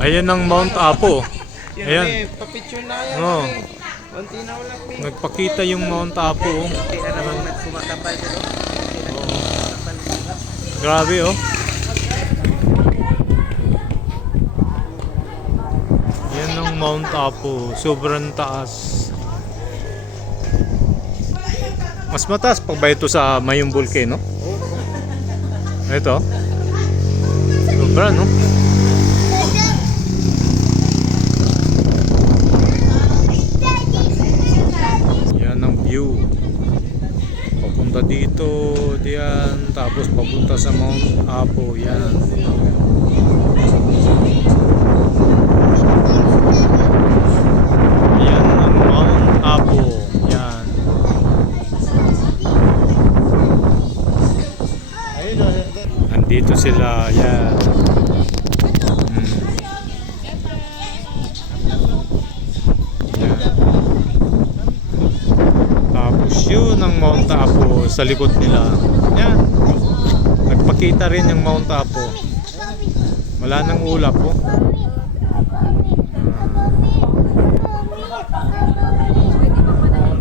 Ayan ang Mount Apo. Yun Ayan. papicture na yan. Oo. Konti na wala. Nagpakita yung Mount Apo. Konti na naman nagkumakapal dito. Grabe oh. Yan ang Mount Apo. Sobrang taas. Mas mataas pa ba ito sa Mayong Volcano? Ito. Sobra no? Yan ang view. Papunta dito, diyan, tapos papunta sa Mount Apo, yan. Yan ang Mount Apo, yan. Andito sila, yan. Yan. Tapos yun ang Mount Apo sa likod nila. Yan. Nagpakita rin yung Mount Apo. Wala nang ulap po. Mount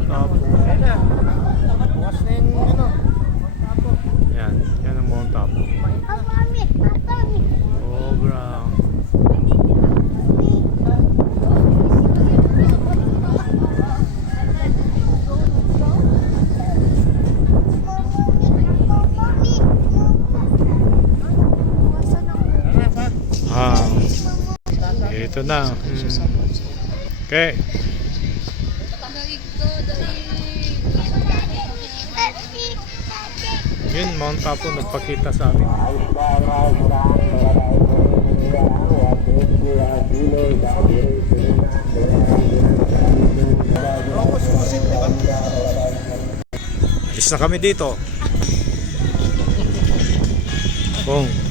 Apo. Yan. Yan ang Mount Apo. Sobra. Ito na. Okay. Yun, Mount Apo nagpakita sa amin. Alis na kami dito. Boom.